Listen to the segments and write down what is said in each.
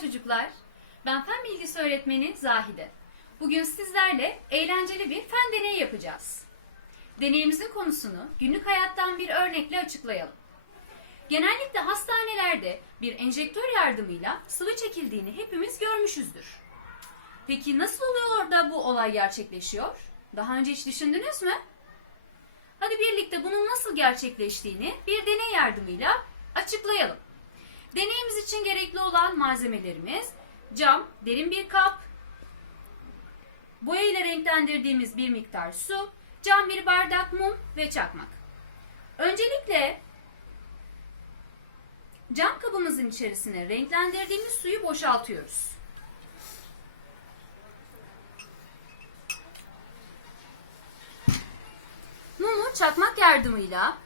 çocuklar. Ben fen bilgisi öğretmeni Zahide. Bugün sizlerle eğlenceli bir fen deneyi yapacağız. Deneyimizin konusunu günlük hayattan bir örnekle açıklayalım. Genellikle hastanelerde bir enjektör yardımıyla sıvı çekildiğini hepimiz görmüşüzdür. Peki nasıl oluyor da bu olay gerçekleşiyor? Daha önce hiç düşündünüz mü? Hadi birlikte bunun nasıl gerçekleştiğini bir deney yardımıyla açıklayalım. Deneyimiz için gerekli olan malzemelerimiz cam, derin bir kap, boya ile renklendirdiğimiz bir miktar su, cam bir bardak mum ve çakmak. Öncelikle cam kabımızın içerisine renklendirdiğimiz suyu boşaltıyoruz. Mumu çakmak yardımıyla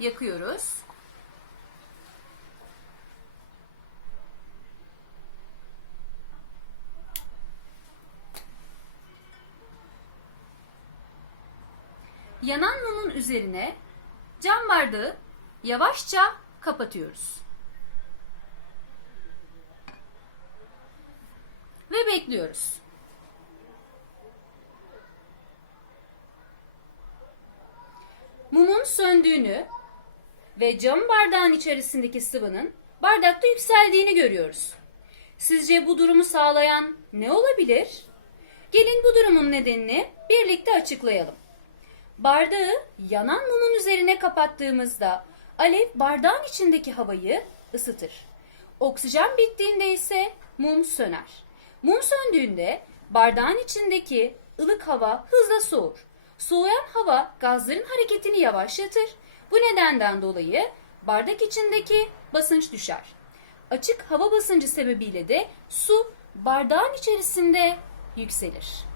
yakıyoruz. Yanan mumun üzerine cam bardağı yavaşça kapatıyoruz. Ve bekliyoruz. Mumun söndüğünü ve cam bardağın içerisindeki sıvının bardakta yükseldiğini görüyoruz. Sizce bu durumu sağlayan ne olabilir? Gelin bu durumun nedenini birlikte açıklayalım. Bardağı yanan mumun üzerine kapattığımızda alev bardağın içindeki havayı ısıtır. Oksijen bittiğinde ise mum söner. Mum söndüğünde bardağın içindeki ılık hava hızla soğur. Soğuyan hava gazların hareketini yavaşlatır. Bu nedenden dolayı bardak içindeki basınç düşer. Açık hava basıncı sebebiyle de su bardağın içerisinde yükselir.